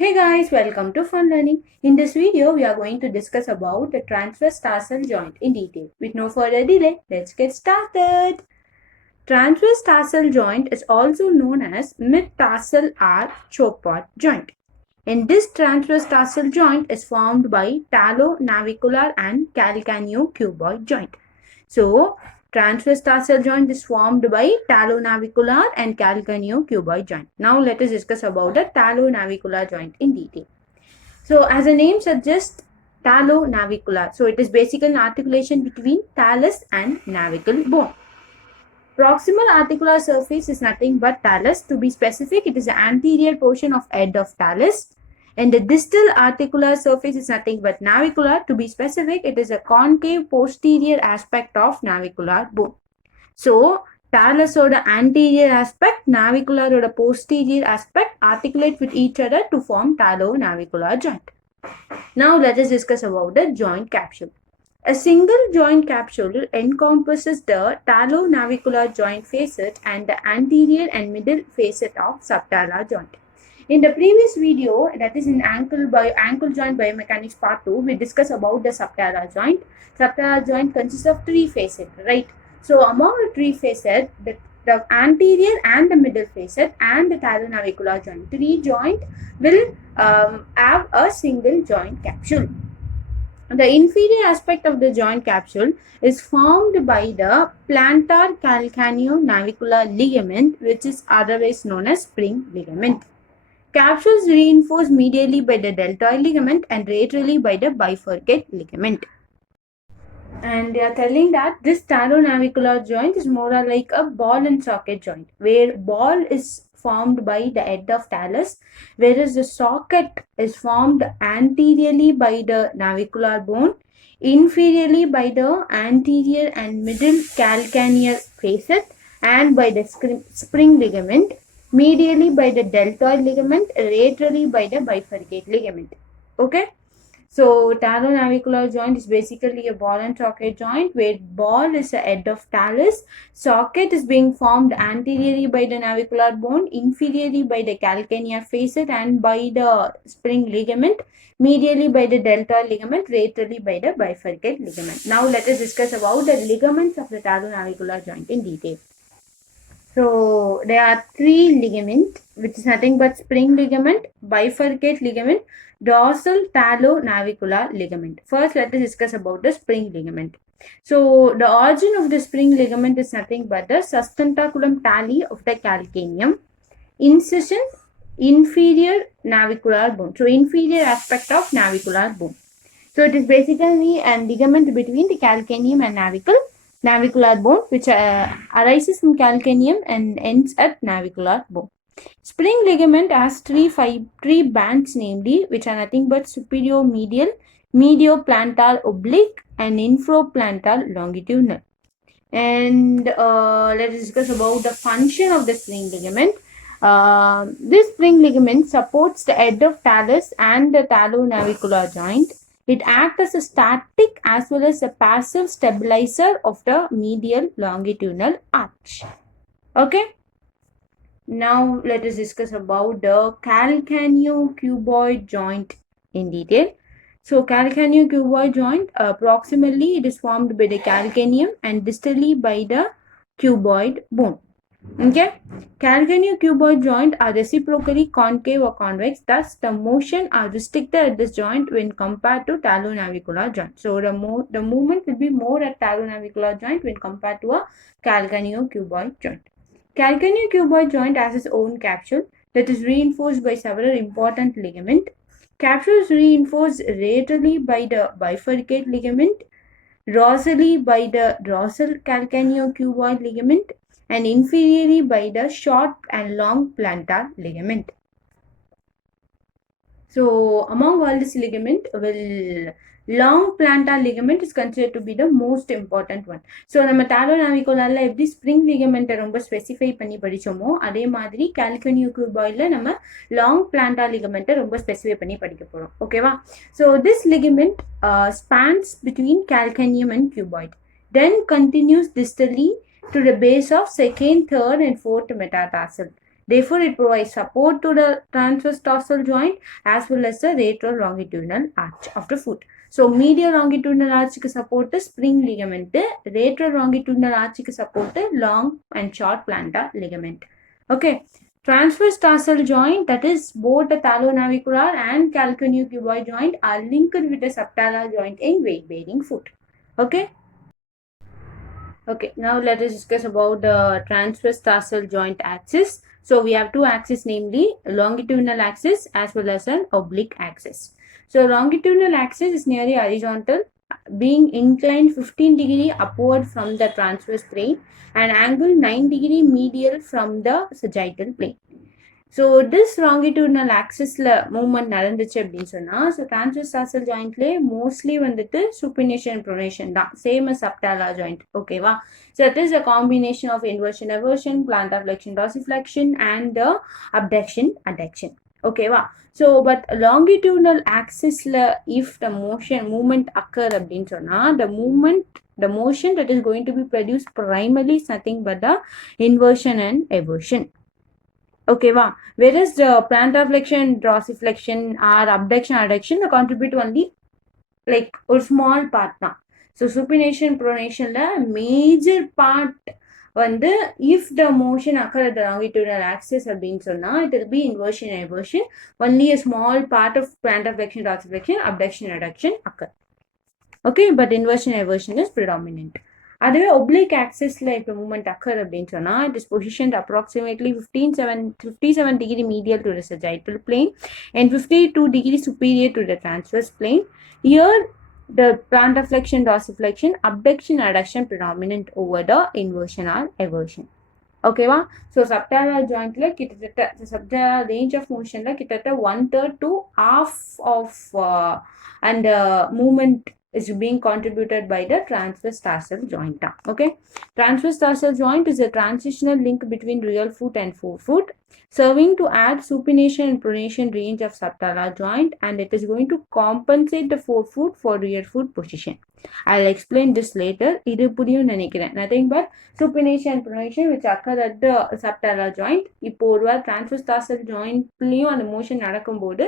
Hey guys, welcome to Fun Learning. In this video, we are going to discuss about the transverse tarsal joint in detail. With no further delay, let's get started. Transverse tarsal joint is also known as mid-tarsal or chopot joint. And this transverse tarsal joint is formed by talonavicular and calcaneocuboid joint. So, transverse tarsal joint is formed by talonavicular and calcaneocuboid joint. Now, let us discuss about the talonavicular joint in detail. So, as the name suggests, talonavicular. So, it is basically an articulation between talus and navicle bone. Proximal articular surface is nothing but talus. To be specific, it is the anterior portion of head of talus. And the distal articular surface is nothing but navicular. To be specific, it is a concave posterior aspect of navicular bone. So, talus oda anterior aspect, navicular oda posterior aspect articulate with each other to form talonavicular joint. Now, let us discuss about the joint capsule. A single joint capsule encompasses the talonavicular joint facet and the anterior and middle facet of subtalar joint. In the previous video, that is in ankle joint biomechanics part 2, we discussed about the subtalar joint. Subtalar joint consists of three facets, right? So among the three facets, the anterior and the middle facet and the talonavicular joint, three joint will have a single joint capsule. The inferior aspect of the joint capsule is formed by the plantar calcaneonavicular ligament, which is otherwise known as spring ligament. Capsules reinforced medially by the deltoid ligament and laterally by the bifurcate ligament. And they are telling that this talonavicular joint is more like a ball and socket joint, where ball is formed by the head of talus, whereas the socket is formed anteriorly by the navicular bone, inferiorly by the anterior and middle calcaneal facet, and by the spring ligament, medially by the deltoid ligament, laterally by the bifurcate ligament. Okay. So, talonavicular joint is basically a ball and socket joint where ball is the head of talus, socket is being formed anteriorly by the navicular bone, inferiorly by the calcaneal facet and by the spring ligament, medially by the deltoid ligament, laterally by the bifurcate ligament. Now, let us discuss about the ligaments of the talonavicular joint in detail. So, there are three ligaments, which is nothing but spring ligament, bifurcate ligament, dorsal talonavicular ligament. First, let us discuss about the spring ligament. So, the origin of the spring ligament is nothing but the sustentaculum tali of the calcaneum, incision, inferior navicular bone. So, inferior aspect of navicular bone. So, it is basically a ligament between the calcaneum and navicular bone, which arises from calcaneum and ends at navicular bone. Spring ligament has three bands, namely, which are nothing but superior medial, medioplantar oblique, and infroplantar longitudinal. And let us discuss about the function of the spring ligament. This spring ligament supports the head of talus and the talonavicular joint. It acts as a static as well as a passive stabilizer of the medial longitudinal arch. Okay. Now let us discuss about the calcaneocuboid joint in detail. So calcaneocuboid joint, proximally it is formed by the calcaneum and distally by the cuboid bone. Okay, calcaneocuboid joint are reciprocally concave or convex. Thus, the motion are restricted at this joint when compared to talonavicular joint. So, the movement will be more at talonavicular joint when compared to a calcaneocuboid joint. Calcaneocuboid joint has its own capsule that is reinforced by several important ligaments. Capsule is reinforced laterally by the bifurcate ligament, dorsally by the dorsal calcaneocuboid ligament, and inferiorly by the short and long plantar ligament. So, among all this ligament, long plantar ligament is considered to be the most important one. So, நம்ம talonavicularல எப்படி spring ligament ரொம்ப specify பண்ணி படிச்சோமோ அதே மாதிரி calcaneocuboidல நம்ம long plantar ligament ரொம்ப specify பண்ணி படிக்க போறோம். ஓகேவா? So, this ligament spans between calcaneum and cuboid. Then continues distally to the base of second, third and fourth metatarsal. Therefore, it provides support to the transverse tarsal joint as well as the retrolongitudinal arch of the foot. So, medial longitudinal arch support the spring ligament, retrolongitudinal arch support the long and short plantar ligament. Okay. Transverse tarsal joint, that is both the talonavicular and calcaneocuboid joint, are linked with the subtalar joint in weight-bearing foot. Okay. Okay, now let us discuss about the transverse tarsal joint axis. So we have two axes, namely longitudinal axis as well as an oblique axis. So longitudinal axis is nearly horizontal, being inclined 15 degree upward from the transverse plane and angle 9 degree medial from the sagittal plane. So this longitudinal ஆக்சிஸில் movement நடந்துச்சு அப்படின்னு சொன்னால், so transverse tarsal ஜாயிண்ட்லேயே mostly வந்துட்டு supination pronation தான், same as subtalar joint. ஓகேவா? So it is a combination of inversion eversion, plantar flexion dorsiflexion and abduction adduction. ஓகேவா? So but longitudinal ஆக்சிஸில் இஃப் த மூமெண்ட் அக்கர் அப்படின்னு சொன்னால், the motion that is going to be produced primarily is nothing but the inversion and eversion. Okay, wow. Whereas the plantar flexion, dorsiflexion or abduction, adduction contribute only like a small part now. So supination, pronation, the major part when if the motion occur at the longitudinal axis have been so now it will be inversion and eversion. Only a small part of plantar flexion, dorsiflexion, abduction, adduction occur. Okay, but inversion and eversion is predominant. அதுவே oblique axisல இப்போ moment occur அப்படின்னு சொன்னால், it is positioned approximately 57 degree medial to the sagittal plane and 52 degree superior to the transverse plane. Here the plantar flexion, dorsiflexion, abduction, adduction predominant over the inversion or eversion. ஓகேவா? So சப்டாலர் ஜாயிண்ட்ல கிட்டத்தட்ட சப்டாலர் range of மோஷன்ல கிட்டத்தட்ட 1/3 to half of and movement is being contributed by the transverse tarsal joint. Okay, transverse tarsal joint is a transitional link between real foot and forefoot, serving to add supination and pronation range of subtalar joint, and it is going to compensate the forefoot for rear foot position. I'll explain this later. இது புரியும் நினைக்கிறேன். Nothing but supination and pronation which occur at the subtalar joint. இப்போ ஒருவேளை transverse tarsal jointலயும் அந்த motion நடக்கும்போது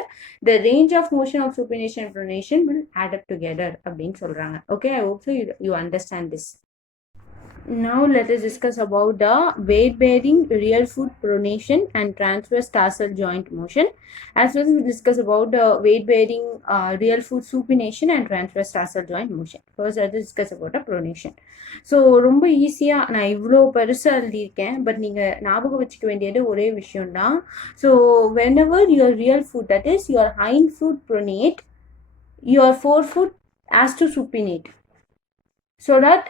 the range of motion of supination and pronation will add up together அப்படின்னு சொல்றாங்க. Okay, I hope so you understand this. Now let us discuss about the weight bearing rear foot pronation and transverse tarsal joint motion. As well as we discuss about the weight bearing rear foot supination and transverse tarsal joint motion. First let us discuss about the pronation. So ரொம்ப ஈஸியாக நான் இவ்வளோ பெருசாக எழுதியிருக்கேன், but நீங்கள் ஞாபகம் வச்சுக்க வேண்டியது ஒரே விஷயம் தான். So whenever your rear foot, that is your hind foot pronate, your forefoot has to supinate so that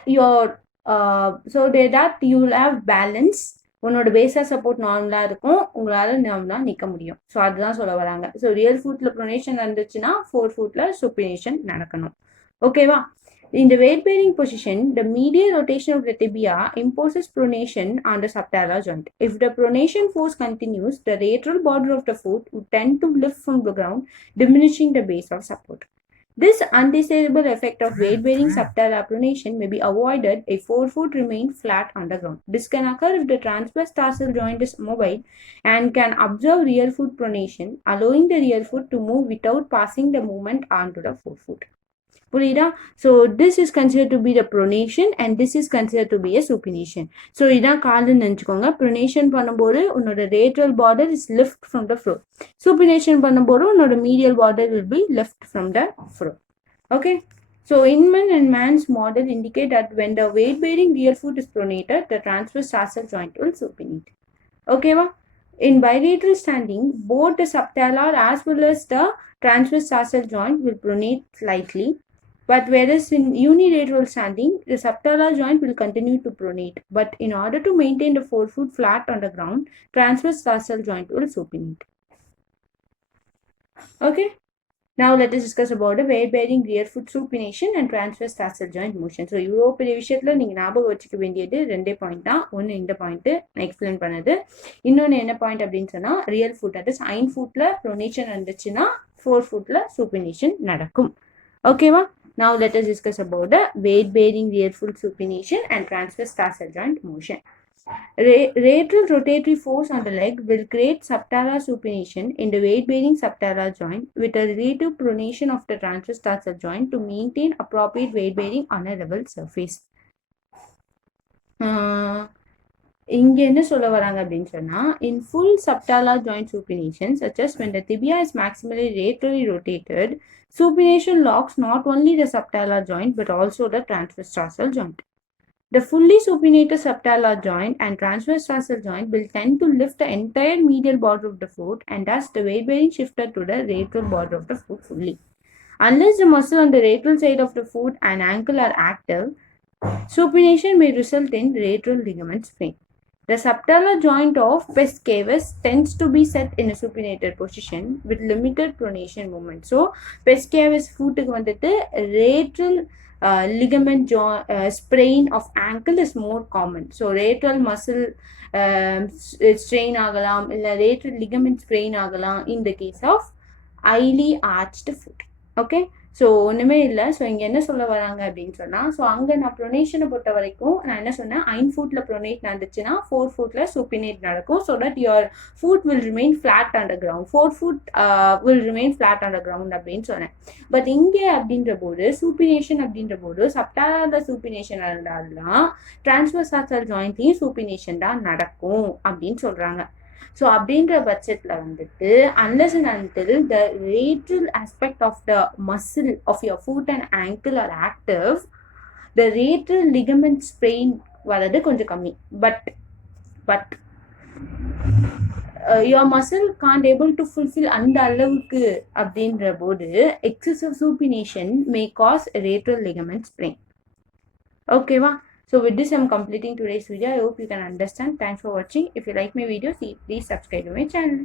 that you will have balance. உன்னோட பேஸாக சப்போர்ட் நார்மலாக இருக்கும், உங்களால் நார்மலாக நிற்க முடியும். ஸோ அதுதான் சொல்ல வராங்க. ஸோ ரியல் ஃபுட்டில் ப்ரொனேஷன் இருந்துச்சுன்னா ஃபோர் ஃபுட்டில் சுப்பினேஷன் நடக்கணும். ஓகேவா? In the weight bearing position, the medial rotation of the tibia imposes pronation on the subtalar joint. If the pronation force continues, the lateral border of the foot would tend to lift from the ground, diminishing the base of support. This undesirable effect of weight-bearing subtalar pronation may be avoided if forefoot remain flat on the ground. This can occur if the transverse tarsal joint is mobile and can observe rear foot pronation, allowing the rear foot to move without passing the movement onto the forefoot. புரியுதா? So this is consider to be the pronation and this is consider to be a supination. So இதான் காலுன்னு நினச்சிக்கோங்க. Pronation பண்ணும்போது உன்னோட lateral border is lift from the floor. Supination பண்ணும்போது உன்னோட medial border will be left from the floor. Okay, so Inman and Mann's model indicate that when the weight bearing rear foot is pronated, the transverse tarsal joint will supinate. ஓகேவா? In bilateral standing, both the subtalar as well as the transverse tarsal joint will pronate slightly. But whereas in unilateral standing, the subtalar joint will continue to pronate. But in order to maintain the forefoot flat on the ground, transverse tarsal joint will supinate. Okay. Now let us discuss about the weight bearing rear foot supination and transverse tarsal joint motion. So இவ்வளோ பெரிய விஷயத்தில் நீங்கள் ஞாபகம் வச்சுக்க வேண்டியது ரெண்டே point தான். ஒன்று இந்த பாயிண்ட்டு நான் எக்ஸ்பிளைன் பண்ணது. இன்னொன்று என்ன பாயிண்ட் அப்படின்னு சொன்னால், real food at is hind ஃபுட்டில் ப்ரொனேஷன் இருந்துச்சுன்னா ஃபோர் ஃபுட்டில் supination நடக்கும். ஓகேவா? Now let us discuss about the weight bearing rear foot supination and transverse tarsal joint motion. Lateral rotatory force on the leg will create subtalar supination in the weight-bearing subtalar joint with a relative pronation of the transverse tarsal joint to maintain appropriate weight bearing on a level surface. இங்க என்ன சொல்ல வராங்க அப்படின்னு சொன்னா, in full subtalar joint supination, such as when the tibia is maximally laterally rotated, supination locks not only the subtalar joint but also the transverse tarsal joint. The fully supinated subtalar joint and transverse tarsal joint will tend to lift the entire medial border of the foot and thus the weight bearing shifted to the lateral border of the foot fully. Unless the muscle on the lateral side of the foot and ankle are active, supination may result in lateral ligament sprain. The subtalar joint of pes cavus tends to be set in a supinated position with limited pronation movement. So, pes cavus footக்கு வந்துட்டு lateral ligament sprain of ankle is more common. So, lateral muscle strain ஆகலாம் இல்ல lateral ligament sprain ஆகலாம் in the case of highly arched foot. Okay, so ஒன்றுமே இல்லை. So இங்கே என்ன சொல்ல வராங்க அப்படின்னு சொன்னால், ஸோ அங்கே நான் ப்ரொனேஷனை பொறுத்த வரைக்கும் நான் என்ன சொன்னேன், 9 ஃபுட்டில் ப்ரொனேட் நடந்துச்சுன்னா 4 ஃபுட்டில் சுப்பினேட் நடக்கும். So that your food will remain flat under ground, 4 food will remain flat under ground அப்படின்னு சொன்னேன். பட் இங்கே அப்படின்ற போது சூப்பினேஷன் அப்படின்ற போது சப்டாலாத சூப்பினேஷன் இருந்தால்தான் டிரான்ஸ்வர்ஸ் டார்சல் ஜாயிண்ட்லையும் சூப்பினேஷன் தான் நடக்கும் அப்படின்னு சொல்கிறாங்க. ஸோ அப்படின்ற பட்சத்தில் வந்துட்டு unless and until the lateral aspect of the muscle of your foot and ankle are active, the lateral ligament sprain வரது கொஞ்சம் கம்மி. but your muscle can't able to fulfill அந்த அளவுக்கு அப்படின்ற போது excessive supination may cause lateral ligament sprain. ஓகேவா? So with this, I'm completing today's video. I hope you can understand. Thanks for watching. If you like my video, please subscribe to my channel.